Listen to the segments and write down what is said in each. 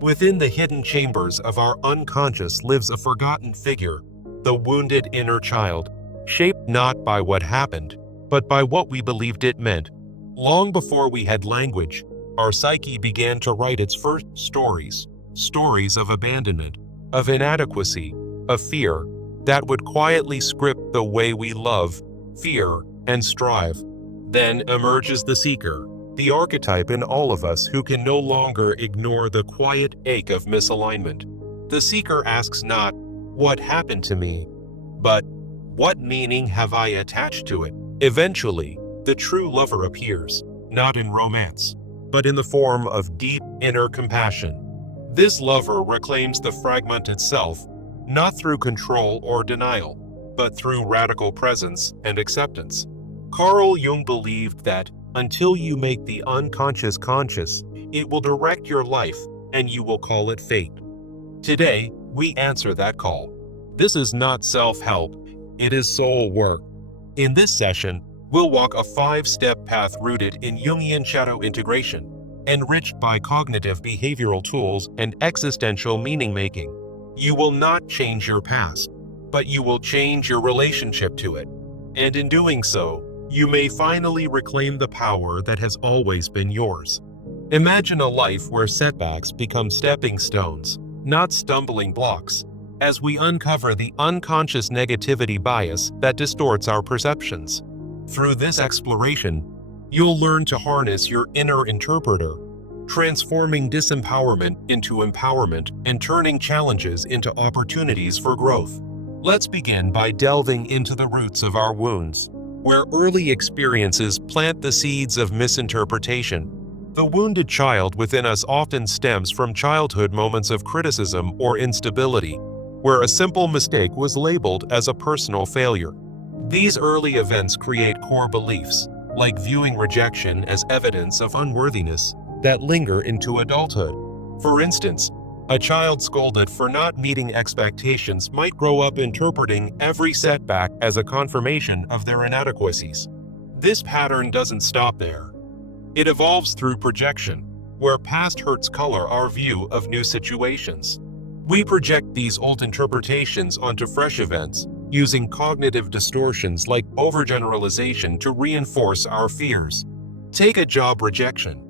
Within the hidden chambers of our unconscious lives a forgotten figure, the wounded inner child, shaped not by what happened, but by what we believed it meant. Long before we had language, our psyche began to write its first stories, stories of abandonment, of inadequacy, of fear, that would quietly script the way we love, fear, and strive. Then emerges the seeker, the archetype in all of us who can no longer ignore the quiet ache of misalignment. The seeker asks not, "What happened to me?" but, "What meaning have I attached to it?" Eventually, the true lover appears, not in romance, but in the form of deep inner compassion. This lover reclaims the fragmented self, not through control or denial, but through radical presence and acceptance. Carl Jung believed that until you make the unconscious conscious, it will direct your life and you will call it fate. Today, we answer that call. This is not self-help, it is soul work. In this session, we'll walk a 5-step path rooted in Jungian shadow integration, enriched by cognitive behavioral tools and existential meaning-making. You will not change your past, but you will change your relationship to it. And in doing so, you may finally reclaim the power that has always been yours. Imagine a life where setbacks become stepping stones, not stumbling blocks, as we uncover the unconscious negativity bias that distorts our perceptions. Through this exploration, you'll learn to harness your inner interpreter, transforming disempowerment into empowerment and turning challenges into opportunities for growth. Let's begin by delving into the roots of our wounds, where early experiences plant the seeds of misinterpretation. The wounded child within us often stems from childhood moments of criticism or instability, where a simple mistake was labeled as a personal failure. These early events create core beliefs, like viewing rejection as evidence of unworthiness, that linger into adulthood. For instance, a child scolded for not meeting expectations might grow up interpreting every setback as a confirmation of their inadequacies. This pattern doesn't stop there. It evolves through projection, where past hurts color our view of new situations. We project these old interpretations onto fresh events, using cognitive distortions like overgeneralization to reinforce our fears. Take a job rejection.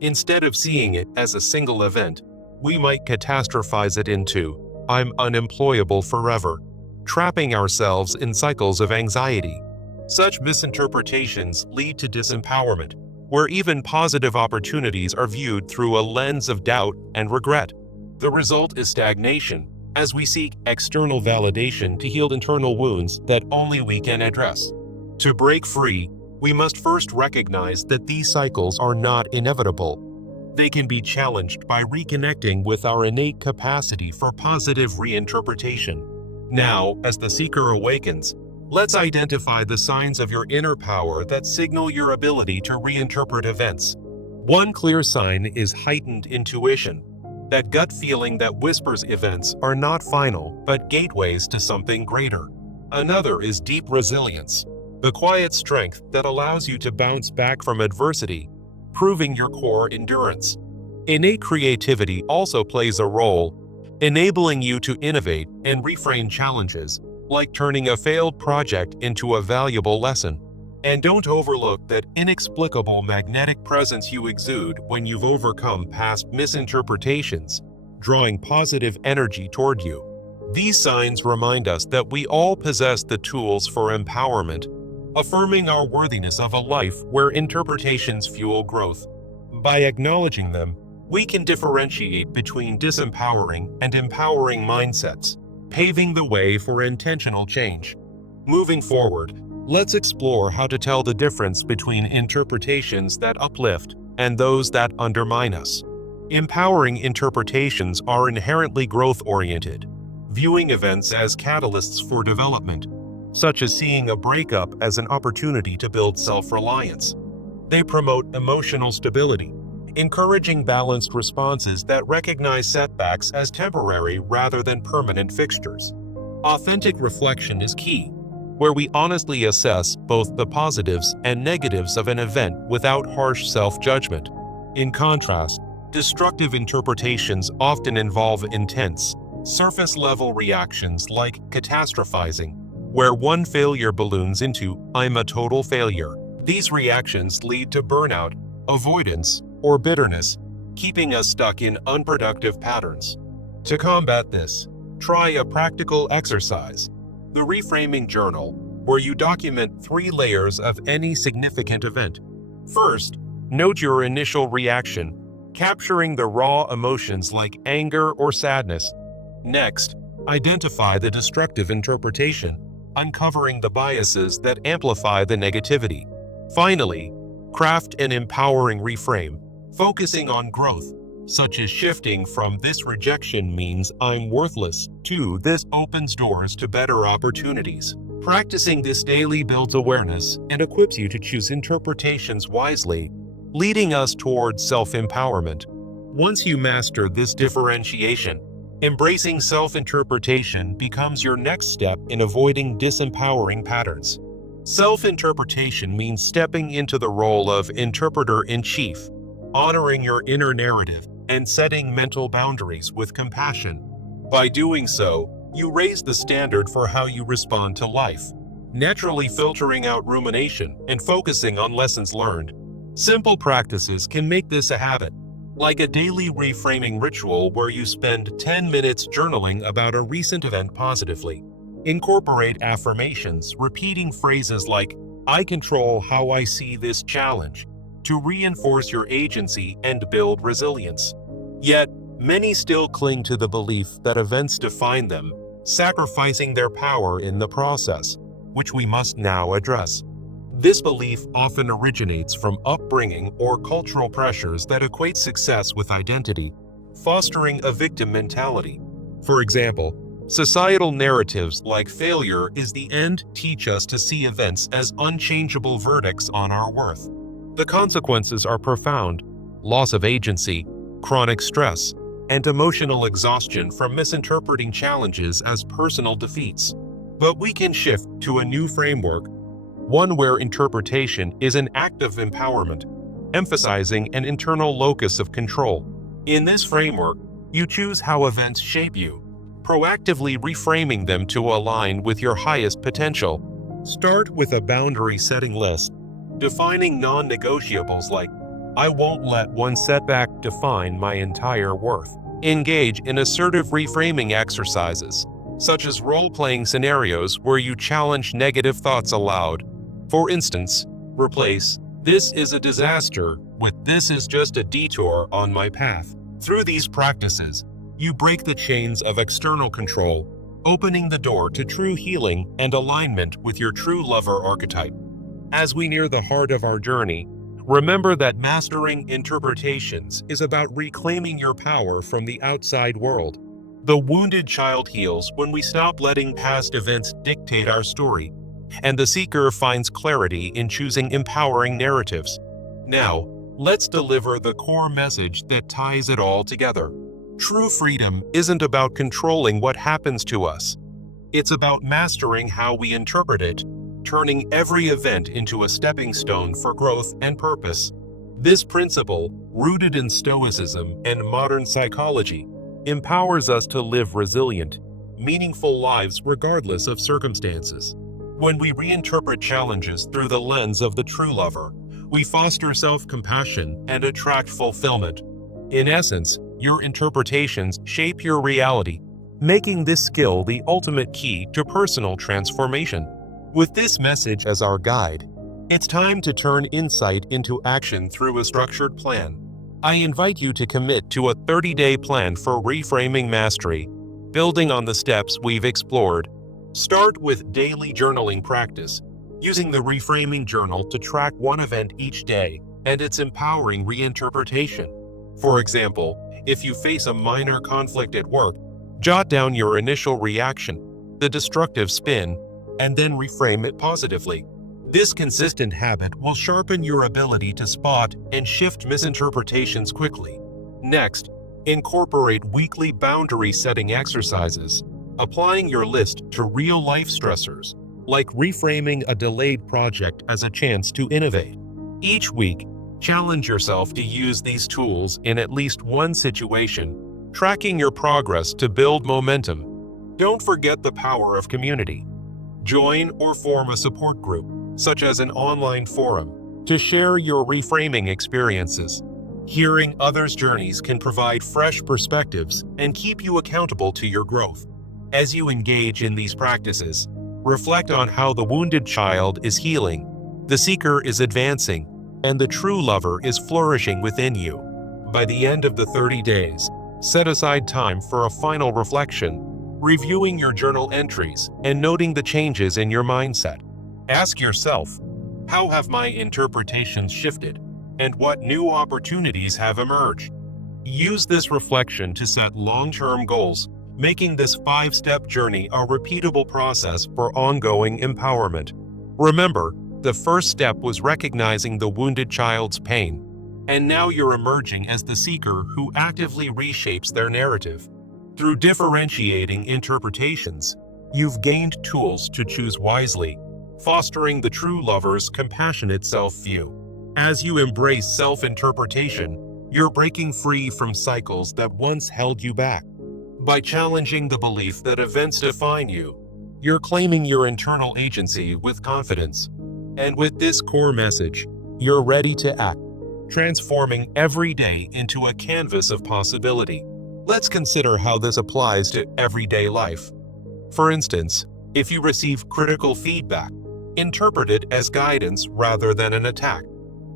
Instead of seeing it as a single event, we might catastrophize it into, "I'm unemployable forever," trapping ourselves in cycles of anxiety. Such misinterpretations lead to disempowerment, where even positive opportunities are viewed through a lens of doubt and regret. The result is stagnation, as we seek external validation to heal internal wounds that only we can address. To break free, we must first recognize that these cycles are not inevitable. They can be challenged by reconnecting with our innate capacity for positive reinterpretation. Now, as the seeker awakens, let's identify the signs of your inner power that signal your ability to reinterpret events. One clear sign is heightened intuition, that gut feeling that whispers events are not final but gateways to something greater. Another is deep resilience, the quiet strength that allows you to bounce back from adversity, proving your core endurance. Innate creativity also plays a role, enabling you to innovate and reframe challenges, like turning a failed project into a valuable lesson. And don't overlook that inexplicable magnetic presence you exude when you've overcome past misinterpretations, drawing positive energy toward you. These signs remind us that we all possess the tools for empowerment, affirming our worthiness of a life where interpretations fuel growth. By acknowledging them, we can differentiate between disempowering and empowering mindsets, paving the way for intentional change. Moving forward, let's explore how to tell the difference between interpretations that uplift and those that undermine us. Empowering interpretations are inherently growth-oriented, viewing events as catalysts for development, such as seeing a breakup as an opportunity to build self-reliance. They promote emotional stability, encouraging balanced responses that recognize setbacks as temporary rather than permanent fixtures. Authentic reflection is key, where we honestly assess both the positives and negatives of an event without harsh self-judgment. In contrast, Destructive interpretations often involve intense, surface-level reactions like catastrophizing, where one failure balloons into "I'm a total failure." These reactions lead to burnout, avoidance, or bitterness, keeping us stuck in unproductive patterns. To combat this, try a practical exercise: the reframing journal, where you document 3 layers of any significant event. First, note your initial reaction, capturing the raw emotions like anger or sadness. Next, identify the destructive interpretation, uncovering the biases that amplify the negativity. Finally, craft an empowering reframe, focusing on growth, such as shifting from "this rejection means I'm worthless" to "this opens doors to better opportunities." Practicing this daily builds awareness and equips you to choose interpretations wisely, leading us towards self-empowerment. Once you master this differentiation, embracing self-interpretation becomes your next step in avoiding disempowering patterns. Self-interpretation means stepping into the role of interpreter-in-chief, honoring your inner narrative, and setting mental boundaries with compassion. By doing so, you raise the standard for how you respond to life, naturally filtering out rumination and focusing on lessons learned. Simple practices can make this a habit, like a daily reframing ritual where you spend 10 minutes journaling about a recent event positively. Incorporate affirmations, repeating phrases like "I control how I see this challenge," to reinforce your agency and build resilience. Yet, many still cling to the belief that events define them, sacrificing their power in the process, which we must now address. This belief often originates from upbringing or cultural pressures that equate success with identity, fostering a victim mentality. For example, societal narratives like "failure is the end" teach us to see events as unchangeable verdicts on our worth. The consequences are profound: loss of agency, chronic stress, and emotional exhaustion from misinterpreting challenges as personal defeats. But we can shift to a new framework, one where interpretation is an act of empowerment, emphasizing an internal locus of control. In this framework, you choose how events shape you, proactively reframing them to align with your highest potential. Start with a boundary-setting list, defining non-negotiables like "I won't let one setback define my entire worth." Engage in assertive reframing exercises, such as role-playing scenarios where you challenge negative thoughts aloud. For instance, replace "this is a disaster" with "this is just a detour on my path." Through these practices, you break the chains of external control, opening the door to true healing and alignment with your true lover archetype. As we near the heart of our journey, remember that mastering interpretations is about reclaiming your power from the outside world. The wounded child heals when we stop letting past events dictate our story, and the seeker finds clarity in choosing empowering narratives. Now, let's deliver the core message that ties it all together. True freedom isn't about controlling what happens to us. It's about mastering how we interpret it, turning every event into a stepping stone for growth and purpose. This principle, rooted in Stoicism and modern psychology, empowers us to live resilient, meaningful lives regardless of circumstances. When we reinterpret challenges through the lens of the true lover, we foster self-compassion and attract fulfillment. In essence, your interpretations shape your reality, making this skill the ultimate key to personal transformation. With this message as our guide, it's time to turn insight into action through a structured plan. I invite you to commit to a 30-day plan for reframing mastery, building on the steps we've explored. Start with daily journaling practice, using the reframing journal to track one event each day and its empowering reinterpretation. For example, if you face a minor conflict at work, jot down your initial reaction, the destructive spin, and then reframe it positively. This consistent habit will sharpen your ability to spot and shift misinterpretations quickly. Next, incorporate weekly boundary-setting exercises, applying your list to real-life stressors, like reframing a delayed project as a chance to innovate. Each week, Challenge yourself to use these tools in at least one situation, tracking your progress to build momentum. Don't forget the power of community. Join or form a support group, such as an online forum, to share your reframing experiences. Hearing others' journeys can provide fresh perspectives and keep you accountable to your growth. As you engage in these practices, reflect on how the wounded child is healing, the seeker is advancing, and the true lover is flourishing within you. By the end of the 30 days, set aside time for a final reflection, reviewing your journal entries and noting the changes in your mindset. Ask yourself, how have my interpretations shifted, and what new opportunities have emerged? Use this reflection to set long-term goals, making this 5-step journey a repeatable process for ongoing empowerment. Remember, the first step was recognizing the wounded child's pain, and now you're emerging as the seeker who actively reshapes their narrative. Through differentiating interpretations, you've gained tools to choose wisely, fostering the true lover's compassionate self-view. As you embrace self-interpretation, you're breaking free from cycles that once held you back. By challenging the belief that events define you, you're claiming your internal agency with confidence. And with this core message, you're ready to act, transforming every day into a canvas of possibility. Let's consider how this applies to everyday life. For instance, if you receive critical feedback, interpret it as guidance rather than an attack.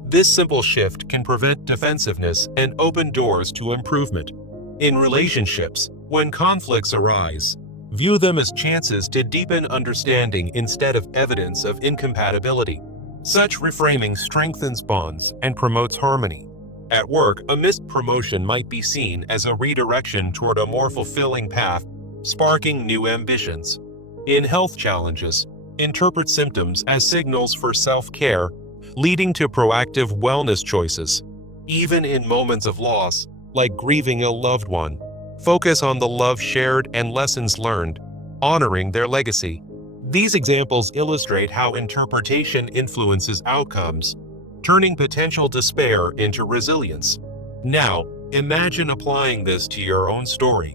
This simple shift can prevent defensiveness and open doors to improvement. In relationships, when conflicts arise, view them as chances to deepen understanding instead of evidence of incompatibility. Such reframing strengthens bonds and promotes harmony. At work, a missed promotion might be seen as a redirection toward a more fulfilling path, sparking new ambitions. In health challenges, interpret symptoms as signals for self-care, leading to proactive wellness choices. Even in moments of loss, like grieving a loved one, focus on the love shared and lessons learned, honoring their legacy. These examples illustrate how interpretation influences outcomes, turning potential despair into resilience. Now, imagine applying this to your own story.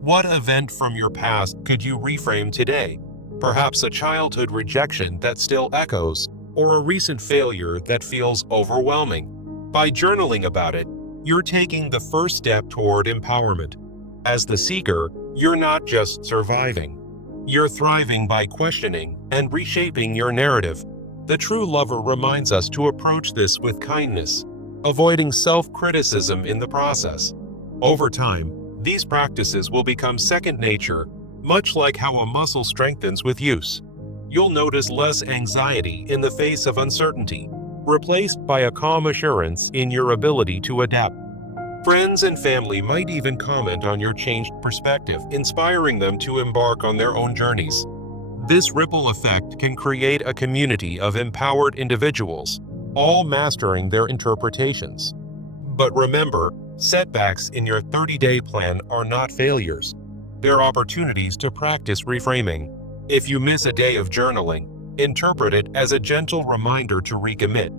What event from your past could you reframe today? Perhaps a childhood rejection that still echoes, or a recent failure that feels overwhelming. By journaling about it, you're taking the first step toward empowerment. As the seeker, you're not just surviving. You're thriving by questioning and reshaping your narrative. The true lover reminds us to approach this with kindness, avoiding self-criticism in the process. Over time, these practices will become second nature, much like how a muscle strengthens with use. You'll notice less anxiety in the face of uncertainty, replaced by a calm assurance in your ability to adapt. Friends and family might even comment on your changed perspective, inspiring them to embark on their own journeys. This ripple effect can create a community of empowered individuals, all mastering their interpretations. But remember, setbacks in your 30-day plan are not failures. They're opportunities to practice reframing. If you miss a day of journaling, interpret it as a gentle reminder to recommit,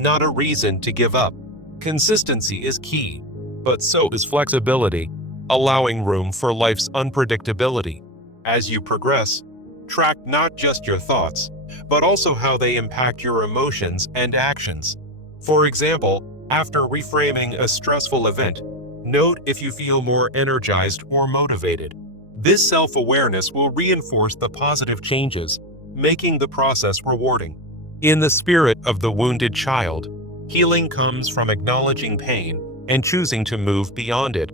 not a reason to give up. Consistency is key, but so is flexibility, allowing room for life's unpredictability. As you progress, track not just your thoughts, but also how they impact your emotions and actions. For example, after reframing a stressful event, note if you feel more energized or motivated. This self-awareness will reinforce the positive changes, making the process rewarding. In the spirit of the wounded child, healing comes from acknowledging pain and choosing to move beyond it.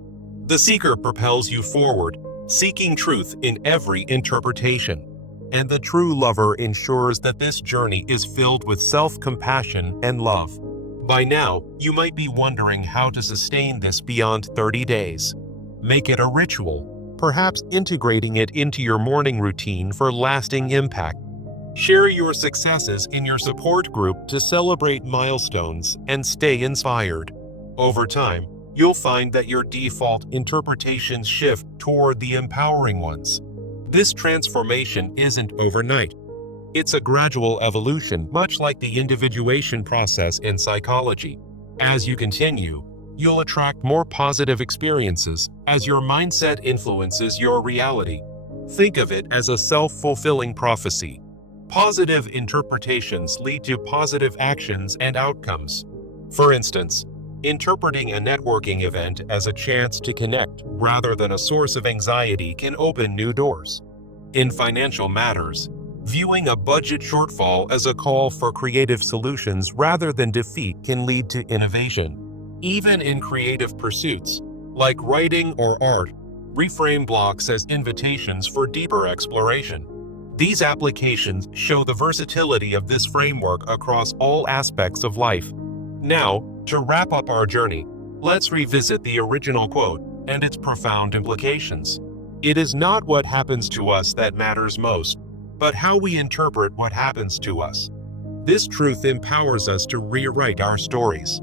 The seeker propels you forward, seeking truth in every interpretation. And the true lover ensures that this journey is filled with self-compassion and love. By now, you might be wondering how to sustain this beyond 30 days. Make it a ritual, perhaps integrating it into your morning routine for lasting impact. Share your successes in your support group to celebrate milestones and stay inspired. Over time, you'll find that your default interpretations shift toward the empowering ones. This transformation isn't overnight. It's a gradual evolution, much like the individuation process in psychology. As you continue, you'll attract more positive experiences as your mindset influences your reality. Think of it as a self-fulfilling prophecy. Positive interpretations lead to positive actions and outcomes. For instance, interpreting a networking event as a chance to connect rather than a source of anxiety can open new doors. In financial matters, viewing a budget shortfall as a call for creative solutions rather than defeat can lead to innovation. Even in creative pursuits, like writing or art, reframe blocks as invitations for deeper exploration. These applications show the versatility of this framework across all aspects of life. Now, to wrap up our journey, let's revisit the original quote and its profound implications. It is not what happens to us that matters most, but how we interpret what happens to us. This truth empowers us to rewrite our stories.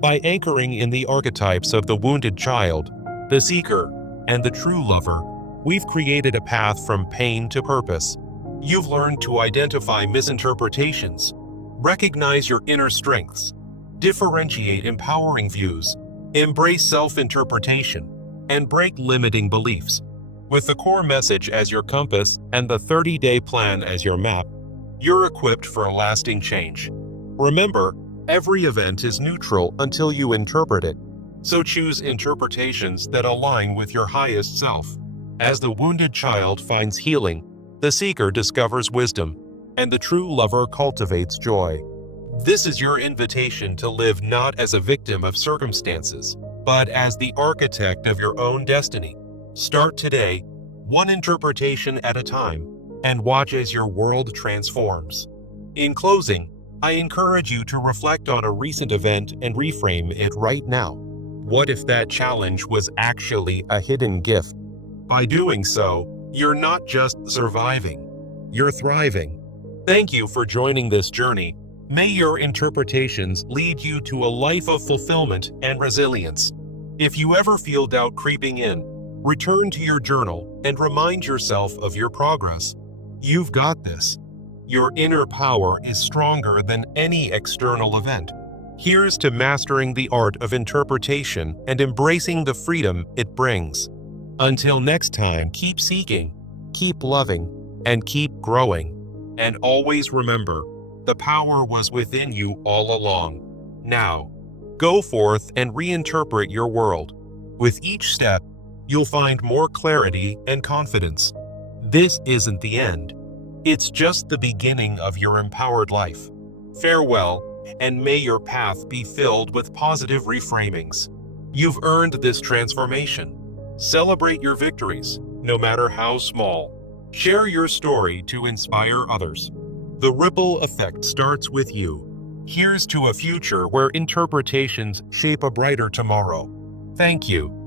By anchoring in the archetypes of the wounded child, the seeker, and the true lover, we've created a path from pain to purpose. You've learned to identify misinterpretations, recognize your inner strengths, differentiate empowering views, embrace self-interpretation, and break limiting beliefs. With the core message as your compass and the 30-day plan as your map, you're equipped for a lasting change. Remember, every event is neutral until you interpret it, so choose interpretations that align with your highest self. As the wounded child finds healing, the seeker discovers wisdom, and the true lover cultivates joy. This is your invitation to live not as a victim of circumstances, but as the architect of your own destiny. Start today, one interpretation at a time, and watch as your world transforms. In closing, I encourage you to reflect on a recent event and reframe it right now. What if that challenge was actually a hidden gift? By doing so, you're not just surviving, you're thriving. Thank you for joining this journey. May your interpretations lead you to a life of fulfillment and resilience. If you ever feel doubt creeping in, return to your journal and remind yourself of your progress. You've got this. Your inner power is stronger than any external event. Here's to mastering the art of interpretation and embracing the freedom it brings. Until next time, keep seeking, keep loving, and keep growing. And always remember, the power was within you all along. Now, go forth and reinterpret your world. With each step, you'll find more clarity and confidence. This isn't the end. It's just the beginning of your empowered life. Farewell, and may your path be filled with positive reframings. You've earned this transformation. Celebrate your victories, no matter how small. Share your story to inspire others. The ripple effect starts with you. Here's to a future where interpretations shape a brighter tomorrow. Thank you.